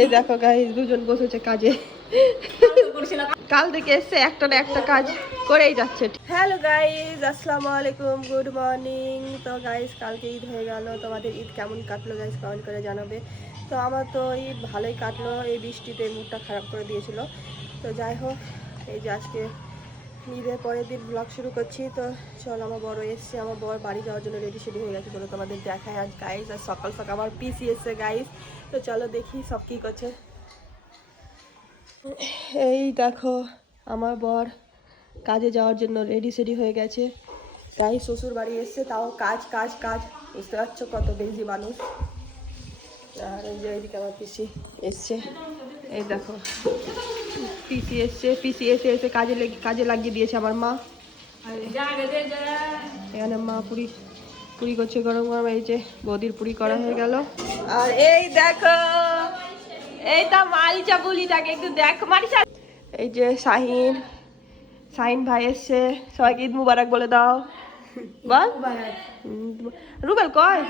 এই দেখো গাইস দুজন বসেছে কাজে। কাল থেকে এসছে একটা না একটা কাজ করেই যাচ্ছে। হ্যালো গাইস, আসসালামু আলাইকুম, গুড মর্নিং। তো গাইস কালকে ঈদ হয়ে গেল, তোমাদের ঈদ কেমন কাটলো গাইস কমেন্ট করে জানাবে। তো আমার তো ঈদ ভালোই কাটলো, এই বৃষ্টিতে মুডটা খারাপ করে দিয়েছিল। তো যাই হোক, এই যে আজকে ঈদের পরের দিন ব্লগ শুরু করছি। তো চল, আমার বড় এসছে, আমার বর বাড়ি যাওয়ার জন্য রেডি শেডি হয়ে গেছে বলে তোমাদের দেখায় আজ গাইস। আর সকাল সকাল আমার পিসি এসছে গাইস। তো চলো দেখি সব কী করছে। এই দেখো আমার বর কাজে যাওয়ার জন্য রেডি সেডি হয়ে গেছে গাইস। শ্বশুর বাড়ি এসছে, তাও কাজ কাজ কাজ, বুঝতে পারছো কত বেশি মানুষ। আর এই যে এইদিকে আমার পিসি এসছে, এই দেখো পিসি এসছে। পিসি এসে এসে কাজে লাগিয়ে দিয়েছে আমার মা। এখানে মা পুরি পুরি করছে গরম গরম। এই যে বৌদির পুরি করা হয়ে গেল। আর এই দেখো এইটা মারিচা পুলিটাকে একটু দেখ মারিচা। এই যে শাহিন ভাই এসছে, সবাইকে ঈদ মুবারক বলে দাও। বল রুবেল কয়।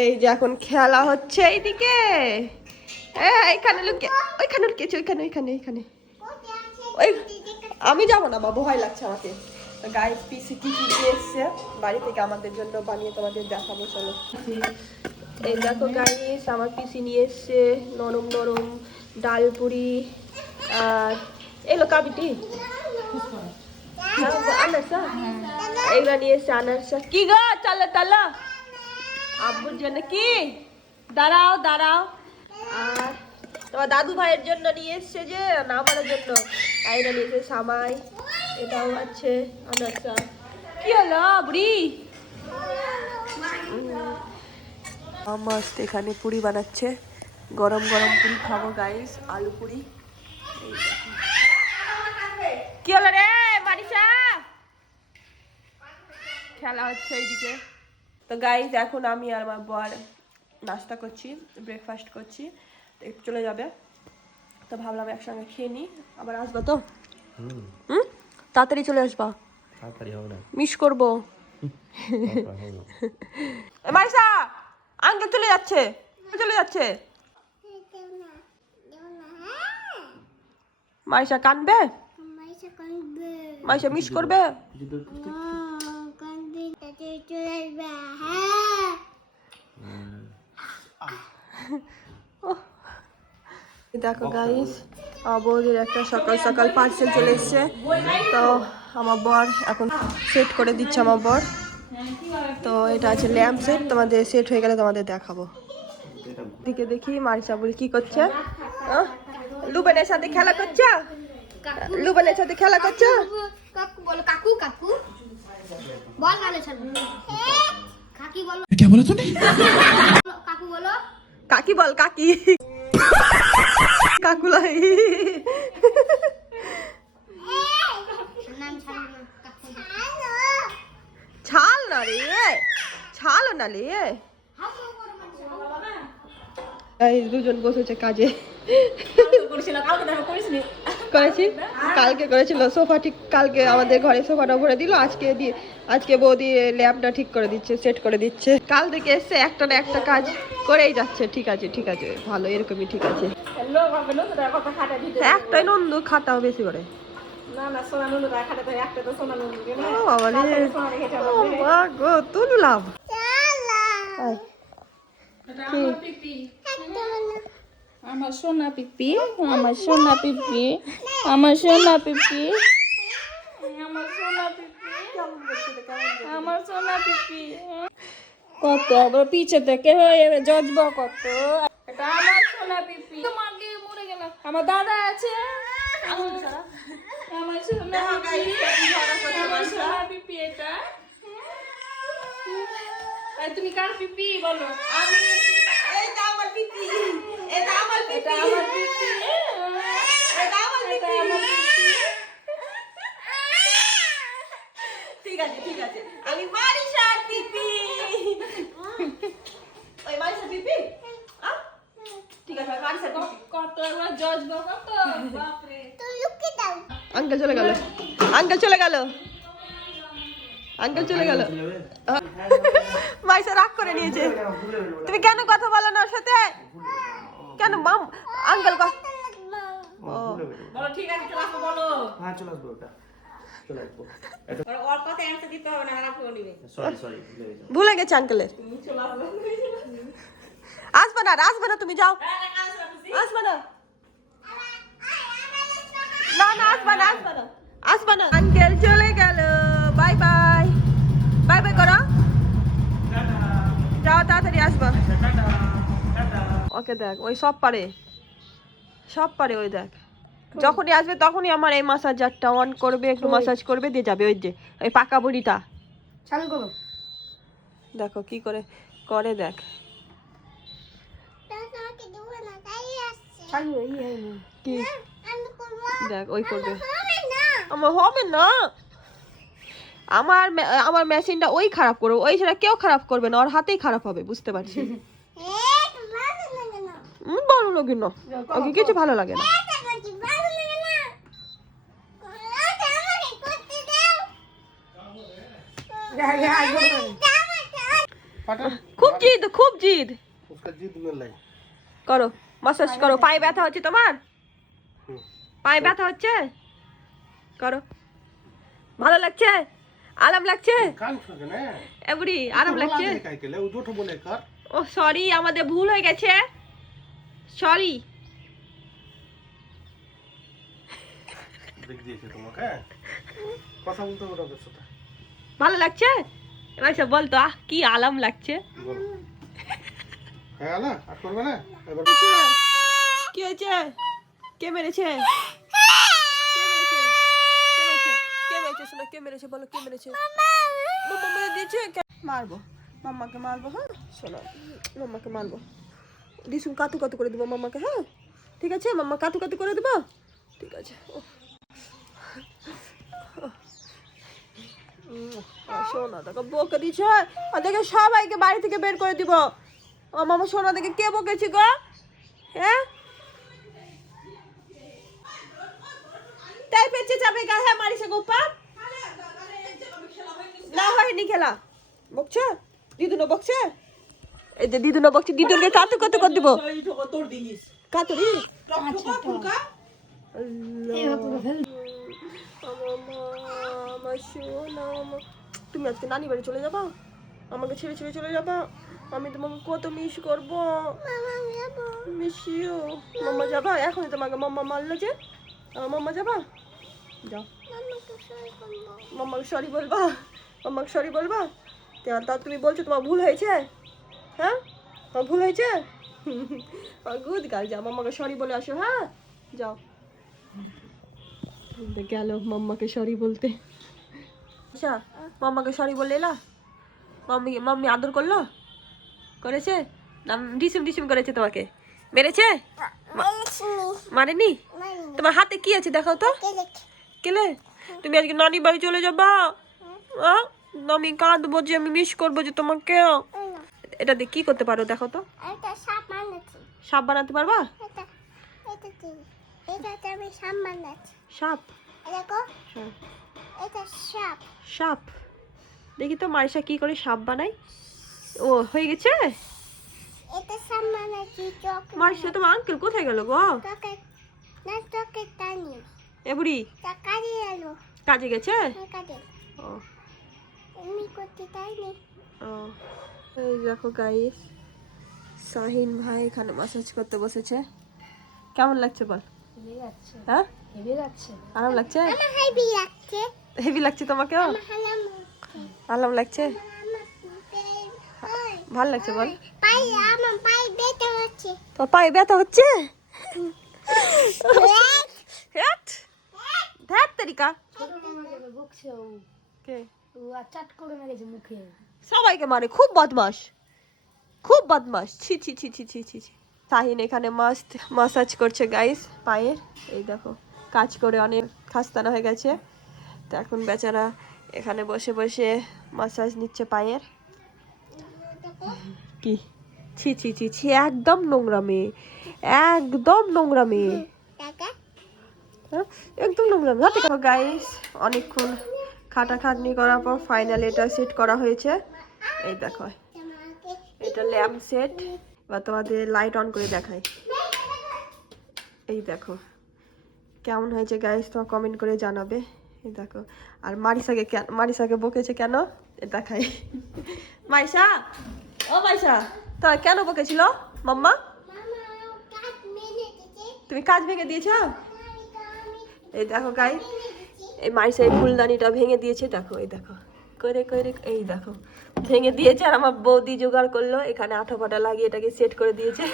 এই যে এখন খেলা হচ্ছে এইদিকে, এইখানে লুকিয়ে, ওইখানে লুকিয়েছে, ওইখানে ওইখানে ওইখানে। ওই আমি যাবো না বাবু, ভয় লাগছে আমাকে। গাইস পিসি কি কি দিয়ে এসছে বাড়ি থেকে আমাদের জন্য বানিয়ে তোমাদের দেখাবো, চলো। এই দেখো গাইস আমার পিসি নিয়ে এসছে নরম নরম ডাল পুরি। আর এলো কাবিটি আনারসা, এইগুলা নিয়ে এসছে আনারসা। কি গো চলো চলো আব্বুর জন্য কি, দাঁড়াও দাঁড়াও। আর তোমার দাদু ভাইয়ের জন্য নিয়ে এসছে যে, না আমার জন্য এইটা নিয়ে এসছে সামাই, এটাও আছে আনারসা। কি হলো বুড়ি? আমার এখানে পুরি বানাচ্ছে, গরম গরম পুরি খাবো গাইস, আলু পুরি। কি হলো রে মারিসা? খেলা হচ্ছে এইদিকে। তো গাইস এখন আমি আর আমার বর নাস্তা করছি, ব্রেকফাস্ট করছি, তো একটু চলে যাবে। তো ভাবলাম একসঙ্গে খেয়ে নিই, আবার আসবা তো? তাড়াতাড়ি চলে আসবা, মিস করবো। মারিসা আঙ্কেল চলে যাচ্ছে, চলে যাচ্ছে। মারিসা কানবে, মারিসা মিস করবে। দেখো গাইস আমার বৌদির একটা সকাল সকাল পার্সেল চলে এসছে। তো আমার বর এখন সেট করে দিচ্ছে আমার বর। তো এটা আছে ল্যাম্প সেট, তোমাদের সেট হয়ে গেলে তোমাদের দেখাবো। দিকে দেখি মারিসা বলি কি করছে। লুবেনের সাথে খেলা করছো, লুবেনের সাথে খেলা করছো। কাকু বলো, কাকু কাকু বল গালে ছাড়। কাকি বলো, क्या बोला तूने? কাকু বলো, কাকি বল, কাকি কাকুলাই নাম ছাড় না কাকু। ছাল না রে, ছাল না রে। এই দুজন বসেছে কাজে। করেছি কালকে করেছিল সোফা ঠিক, কালকে আমাদের ঘরে সোফাটা ভরে দিল, আজকে বৌদি ল্যাম্পটা ঠিক করে দিচ্ছে, সেট করে দিচ্ছে। কাল থেকে এসছে একটা না একটা কাজ করেই যাচ্ছে। ঠিক আছে ঠিক আছে, ভালো, এরকমই ঠিক আছে। একটাই নন্দু খাটাও বেশি করে। তুললাম আমার সোনা পিপি, আমার সোনা পিপি, আমার সোনা পিপি, আমার সোনা পিপি, আমার সোনা পিপি। কত আবার পিছে থেকে হয়ে জজব কত। এটা আমার সোনা পিপি, তোমাকে মরে গেলাম। আমার দাদা আছে, আমার সোনা পিপি, আমার সোনা পিপি। এটা তুমি কার পিপি বলো? আমি, এটা আমার পিপি, এটা আমার পিপি, এটা আমার পিপি, এটা আমার পিপি। ঠিক আছে ঠিক আছে, আমি মারিসার পিপি। ওই মারিসার পিপি, ঠিক আছে মারিসার পিপি। কত একবার জজব কত, বাপরে। আঙ্কেল চলে গেল, আঙ্কেল চলে গেল। আঙ্কেল চলে গেল। মাইসা রাগ করে নিয়েছে। তুমি কেন কথা বলো না ওর সাথে? কেন মাম আঙ্কেল ও বলো ঠিক আছে চলে আসবো বলো। হ্যাঁ চলে আসবো ওটা চলে আসবো ওর কথা অ্যানসার দিতে হবে না আর আপনি নিবে। সরি ভুলে গেছে আঙ্কেলের। তুমি চলে আসবে। আসবে না তুমি যাও। আসবে না আসবে না আঙ্কেল চলে গেল। বাই বাই করো, যাও তাড়াতাড়ি আসবা। ওকে দেখ ওই সব পারে ওই দেখ যখনই আসবে তখনই আমার এই মাসাজারটা অন করবে, একটু মাসাজ করবে দিয়ে যাবে। ওই যে ওই পাকা বুড়িটা চালু করো। দেখো কি করে দেখ। চালু কি দেখ ওই করবে। আমার হবে না, আমার মেশিনটা ওই খারাপ করবে, ওই ছাড়া কেউ খারাপ করবে না, ওর হাতেই খারাপ হবে বুঝতে পারছি। ভালো লাগে না, ওকে কিছু ভালো লাগে না। খুব জিদ उसका जिद में लाई করো, মাসাজ করো। পায়ে ব্যথা হচ্ছে তোমার? পায়ে ব্যথা হচ্ছে? করো। ভালো লাগছে? আরাম লাগছে? कान छोड़ ना এবারে আরাম লাগছে? काय के ले वो झूठ बोले कर ও সরি, আমাদের ভুল হয়ে গেছে, সরি। देख दिए थे तुम ओके কথা বলতে বড় ব্যস্ততা ভালো লাগছে? এবার সব বলতো আহ কি আরাম লাগছে। হ্যাঁ না আর করবে না এবার কি হয়েছে? কে মেরেছে? শোনা কে মেরেছে বলো, কে মেরেছে? মাম্মা মেরে দিয়েছে। মারবো মাম্মাকে, মারবো। হ্যাঁ শোনো, মাম্মাকে মারবো। দিসুম কাতু করে দেবো মাম্মাকে। হ্যাঁ ঠিক আছে, মাম্মা কাতু করে দেবো। ঠিক আছে। সোনা দেখো বকে দিচ্ছে, আর দেখে সবাইকে বাড়ি থেকে বের করে দিব। ও মামা সোনা দেখে কে বকেছি গো? হ্যাঁ তাই পেছে যাবে গা। হ্যাঁ মারিছে গোপা না হয়নি খেলা বকছে দিদুনো বকছে। এই যে দিদুনো বকছে, দিদুনকে কাতু করে দিব। কাতুরি তুমি আজকে নানি বাড়ি চলে যাবা? আমাকে ছেড়ে চলে যাবা? আমি তোমাকে কত মিস করবো। Miss you. মাম্মা যাবা? এখনই তোমাকে মাম্মা মারলো যে, মাম্মা যাবা? যাও মাম্মাকে সরি বলবা, মাম্মাকে সরি বলবা। তা তুমি বলছো তোমার ভুল হয়েছে? হ্যাঁ তোমার ভুল হয়েছে? গুড গার্ল, যাও মাম্মাকে সরি বলে আসো। হ্যাঁ যাও। গেল মাম্মাকে সরি বলতে। আচ্ছা মাম্মাকে সরি বলে এলা? মাম্মি আদর করেছে না? ডিসিম করেছে তোমাকে? মেরেছে? মারেনি? তোমার হাতে কি আছে দেখাও তো। কেলে তুমি আজকে নানি বাড়ি চলে যাবা? আমি কাঁদবো যে, আমি মিস করবো যে তোমাকে। এটা দিয়ে কি করতে পারো দেখো তো। সাপ বানাতে পারবা? সাপ সাপ দেখি তো মারিসা কি করে সাপ বানাই। ও হয়ে গেছে। মারিসা তোমার আঙ্কেল কোথায় গেল গো? এ বুড়ি কাজে গেছে। ও এই দেখো গাইস, শাহিন ভাই এখানে মাসাজ করতে বসেছে। কেমন লাগছে বল? হ্যাঁ আরাম লাগছে? হেভি লাগছে তোমাকেও? আরাম লাগছে? ভাল লাগছে বল? তোর পায়ে ব্যথা হচ্ছে? সবাইকে মারে, খুব বদমাস। ছি ছি ছি ছি ছি ছি। শাহিন এখানে মাস্ট মাসাজ করছে গাইস পায়ের। এই দেখো কাজ করে অনেক খাস্তানা হয়ে গেছে, তো এখন বেচারা এখানে বসে মাসাজ নিচ্ছে পায়ের। কি ছি ছি ছি ছি, একদম নোংরা মেয়ে, একদম নোংরা মেয়ে, একদম নোংরা মেয়ে। গাইস অনেকক্ষণ খাটাখাটনি করার পর ফাইনাল এটা সেট করা হয়েছে। এই দেখো, এটা ল্যাম্প সেট। এবার তোমাদের লাইট অন করে দেখাই। এই দেখো কেমন হয়েছে গাইস, তোমার কমেন্ট করে জানাবে। এই দেখো, আর মারিসাকে বকেছে কেন দেখাই। মাইসা, ও মাইসা, তা কেন বকেছিল মাম্মা? তুমি কাজ ভেঙে দিয়েছ? এই দেখো গাইস, এই মাইসা এই ফুলদানিটা ভেঙে দিয়েছে। দেখো এই দেখো করে করে, এই দেখো ভেঙে দিয়েছে। আর আমার বৌদি জোগাড় করলো, এখানে আঠা ফাটা লাগিয়ে এটাকে সেট করে দিয়েছে।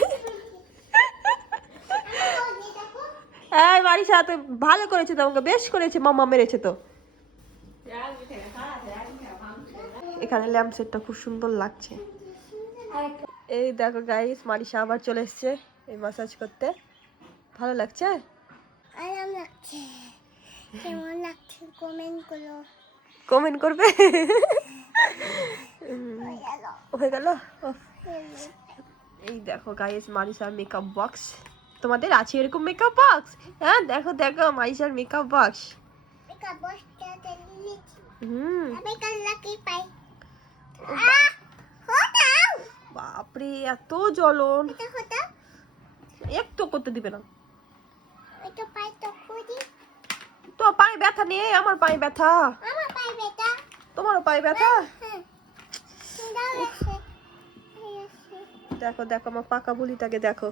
এই মারিসা তো ভালো করেছে, তোমাকে বেশ করেছে, মাম্মা মেরেছে তো। এখানে ল্যাম্প সেটটা খুব সুন্দর লাগছে। এই দেখো গাইস, মারিসা আবার চলে এসছে এই মাসাজ করতে। ভালো লাগছে? আরাম লাগছে। কেমন লাগছে কমেন্ট করবে। হয়ে গেল। এই দেখো গাইস, মারিসার মেকআপ বক্স। তোমাদের আছে এরকম মেকআপ বক্স? হ্যাঁ দেখো দেখো মারিসার মেকআপ বক্স। বাপরে এত জ্বলন, একটু করতে দিবে না। তো পায়ে ব্যথা নেই, আমার পায়ে ব্যথা। তোমারও পায়ে ব্যথা? দেখো দেখো আমার পাকা বুলিটাকে দেখো।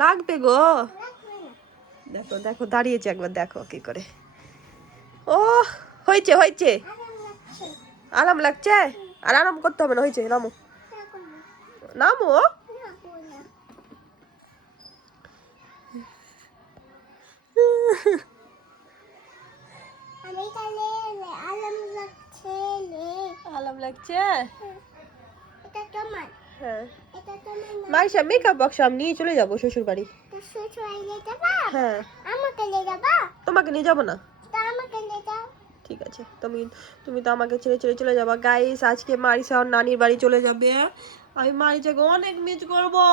লাগবে গো। দেখো দেখো দাঁড়িয়েছে একবার, দেখো কি করে। ও হয়েছে হয়েছে, আরাম লাগছে। আর আরাম করতে হবে না, হয়েছে। নামো নামো। আরাম লাগছে। হ্যাঁ মাইশা মেকআপ বক্স আমি নিয়ে চলে যাবো শ্বশুর বাড়ি। হ্যাঁ তোমাকে নিয়ে যাবো না? ঠিক আছে, তুমি তো আমাকে ছেড়ে ছেড়ে চলে যাবা। গাইস আজকে মারিসা ওর নানির বাড়ি চলে যাবে। আমি মারিসাকে অনেক মিস করবো।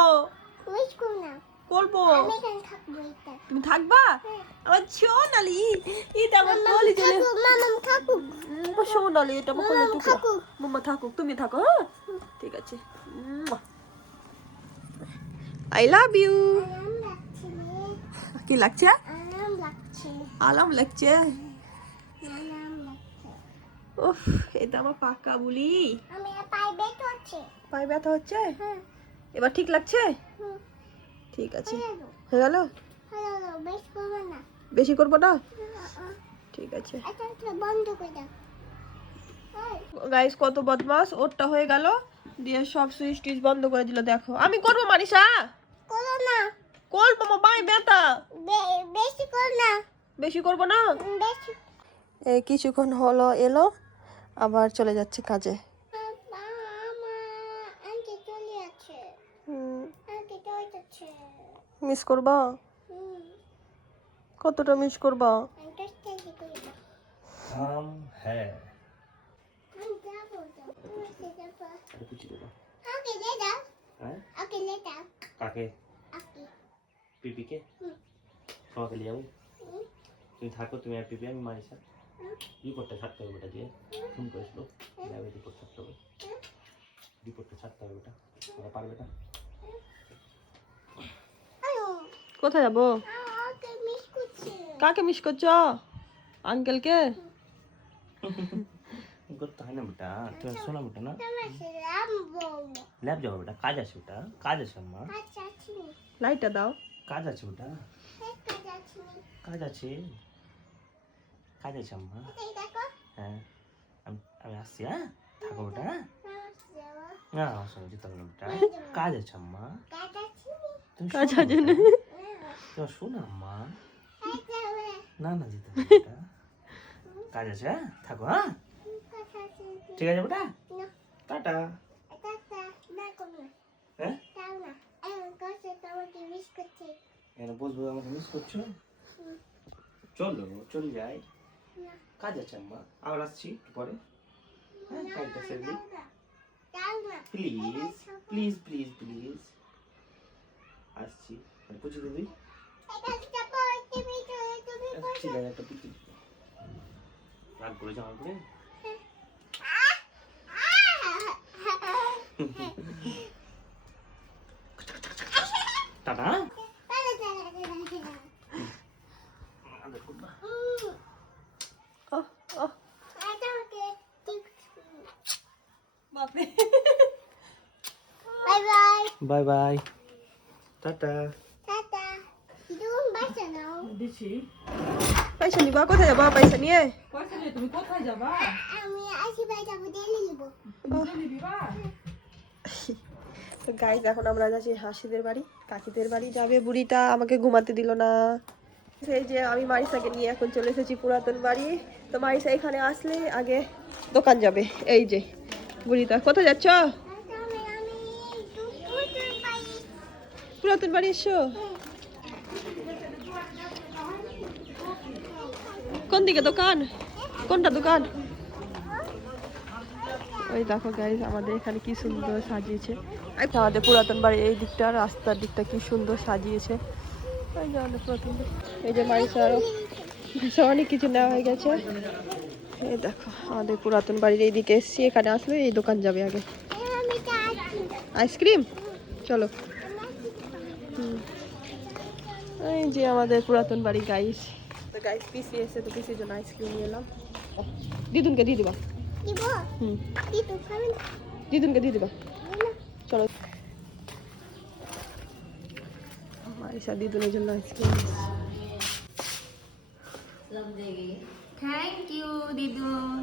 করবো। তুমি থাকবা? আমার সোনালি, এটা আমার কোলে চলে। সোনালি, এটা আমার কোলে টুকরো। মাম্মা থাকুক, তুমি থাকো। হ্যাঁ ঠিক আছে। I love you. কি লাগছে? আরাম লাগছে। উফ, এটা আমার পাকা বুলি। পায়ে ব্যথা হচ্ছে? এবার ঠিক লাগছে? ঠিক আছে, হয়ে গেল। বেশি করবো না? ঠিক আছে। গাইস কত বদমাস, ওরটা হয়ে গেল দিয়ে সব সুইচ টুইচ বন্ধ করে দিল। দেখো আমি করবো মারিসা, করবো। আমার পায়ে ব্যথা। বেশি করবো না। এই কিছুক্ষণ হলো এলো, আবার চলে যাচ্ছে কাজে। মিস করবা? কতটা মিস করবা? हम है কাকে পিপিকে তোমাকে নিয়ে যাবো। তুমি থাকো, তুমি আর পিপি, আমি মারিসা রিপোর্টটা ছাড়তে হবে। ওটা দিয়ে ফোন করেছিল, রিপোর্ট ছাড়তে হবে। রিপোর্টটা ছাড়তে হবে, ওটা ওরা পারবে না। কোথায় যাবো? কাকে মিস করছো? আঙ্কেলকে? করতে হয় না বেটা, তুমি শোনা বেটা না। ল্যাব যাবো বেটা, কাজ আছে বেটা, কাজ আছে আম্মা। লাইটটা দাও। কাজ আছে বেটা, কাজ আছে, কাজ আছে আম্মা। হ্যাঁ আমি আসছি। হ্যাঁ থাকো বেটা। না আমার সঙ্গে যেতে হবে না বেটা, কাজ আছে আম্মা। তুমি কাজ আছে না? তোমার শোনা আম্মা। না না যেতে হবে বেটা, কাজ আছে। হ্যাঁ থাকো। হ্যাঁ ঠিক আছে বেটা, টাটা। হ্যাঁ বসবো, আমাকে মিস করছো? চলো চলে যাই, কাজ আছে আম্মা। আবার আসছি একটু পরে। হ্যাঁ কাজটা সেরে প্লিজ প্লিজ প্লিজ প্লিজ। আসছি, পুচি দিদি। ঠিক আছে একটা পিপি রাগ করে জামা পরে টাটা বাপরে bye bye bye bye tata tata দিদুন বাসা নাও পয়সা নিবা কোথায় যাবা পয়সা নিয়ে আমি আসি বাই যাবো দিল্লি নিব তো গাইজ এখন আমরা যাচ্ছি হাসিদের বাড়ি কাকিদের বাড়ি যাবে বুড়িটা আমাকে ঘুমাতে দিল না সেই যে আমি মারিসাকে নিয়ে এখন চলে এসেছি পুরাতন বাড়ি তো মারিসা এখানে আসলে আগে দোকান যাবে এই যে বুড়িটা কোথায় যাচ্ছ আমি পুরাতন বাড়ি এসো কোন দিকে দোকান কোনটা দোকান ওই দেখো গাইজ আমাদের এখানে কি সুন্দর সাজিয়েছে আমাদের পুরাতন বাড়ি এই দিকটা রাস্তার দিকটা কি সুন্দর সাজিয়েছে এই যে আমাদের পুরাতন বাড়ি। এই যে মাইসারও অনেক কিছু নেওয়া হয়ে গেছে এই দেখো আমাদের পুরাতন বাড়ির এইদিকে এসছি এখানে আসলে এই দোকান যাবে আগে আইসক্রিম চলো এই যে আমাদের পুরাতন বাড়ি গাইস তো গাইস পিসি এসে তো পিসির জন্য আইসক্রিম নিয়ে এলাম দিদুনকে দিয়ে দিবা দিব হুম দিদু খাবেন দিদুনকে দিয়ে দিবা চলো মাইসা দিদুনের জন্য আইসক্রিম থ্যাংক ইউ দিদুন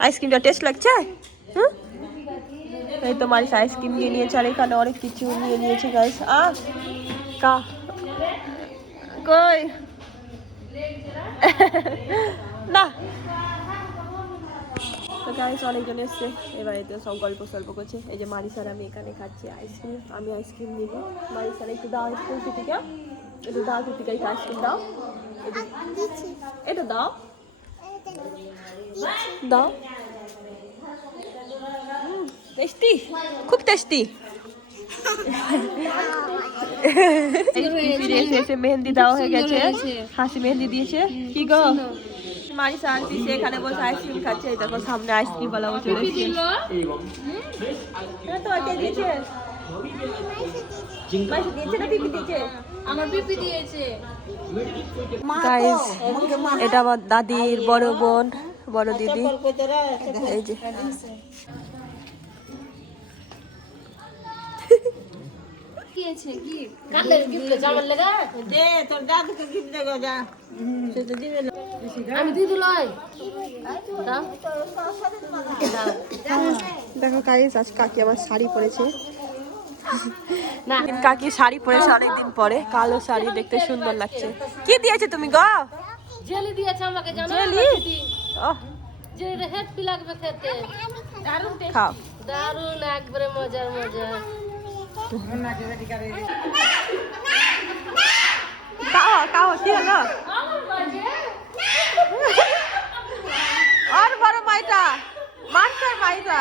আইসক্রিমটা টেস্ট লাগছে হুম এই তো মারিসা আইসক্রিম নিয়ে নিয়েছে আর এখানে অনেক কিছু নিয়ে নিয়েছে গাইস কা কই না তো গাইস অনেকজন এসছে এবার এতে সব গল্প সল্প করছে এই যে মারিসার আমি এখানে খাচ্ছি আইসক্রিম আমি আইসক্রিম নিব মারিসার একটু দাও আইসক্রিম কৃতিকা একটু দাও কৃতিকা একটু আইসক্রিম দাও দিচ্ছি এটা দাও দাও টেস্টি খুব টেস্টি এসে মেহেন্দি দেওয়া হয়ে গেছে হাসি মেহেন্দি দিয়েছে কি গো মারিসা আন্টি সে এখানে বসে আইসক্রিম খাচ্ছে এই দেখো সামনে আইসক্রিম বালা বসে রয়েছে তোমার কে দিয়েছে মাইসা দিয়েছে না পিপি দিয়েছে আমার পিপি দিয়েছে গাইস এটা আমার দাদির বড় বোন বড় দিদি এই যে দিয়েছে কি আমি দিদু লয় দেখো গাইস আজ কাকি আমার শাড়ি পরেছে না কাকি শাড়ি পরেছে অনেকদিন পরে কালো শাড়ি দেখতে সুন্দর লাগছে কি দিয়েছে তুমি গো জেলি দিয়েছে আমাকে জানো জেলি ওহ যে হেপি লাগবে খেতে খাও দারুণ একবারে মজার মজা খাও খাও কি হলো আর বড় মাইটা মাস্টার মাইটা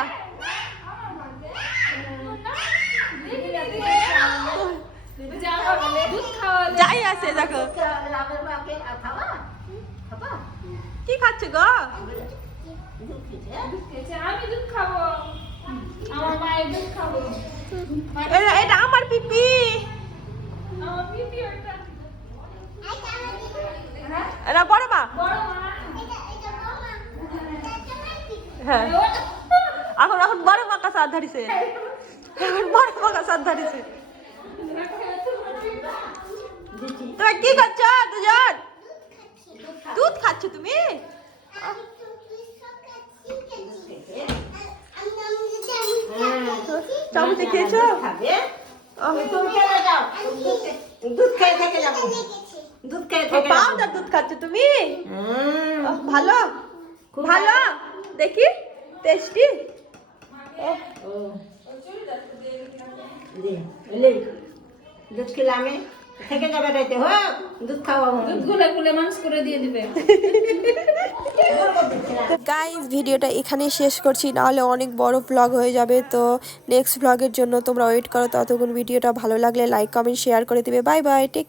যাই আছে দেখো কি খাচ্ছে গো আমি দুধ খাবো আমার মায়ের দুধ খাবো এটা আমার পিপি আমার পিপি ওটা এটা বড় মা বড় মা হ্যাঁ এখন এখন বড় মা কাছে হাত ধরিছে এখন বড় মা কাছে হাত ধরিছে তুমি কি করছো দুজন দুধ খাচ্ছ তুমি চামচে খেয়েছো পাউডার দুধ খাচ্ছ তুমি ভালো ভালো দেখি টেস্টি দুধ খেলামে থেকে যাবে রাইতে হোক দুধ খাওয়াবো দুধ গুলে গুলে মানুষ করে দিয়ে দিবে। গাইজ ভিডিওটা এখানেই শেষ করছি, নাহলে অনেক বড় ব্লগ হয়ে যাবে। তো নেক্সট ব্লগের জন্য তোমরা ওয়েট করো। ততক্ষণ ভিডিওটা ভালো লাগলে লাইক কমেন্ট শেয়ার করে দিবে। Bye bye, take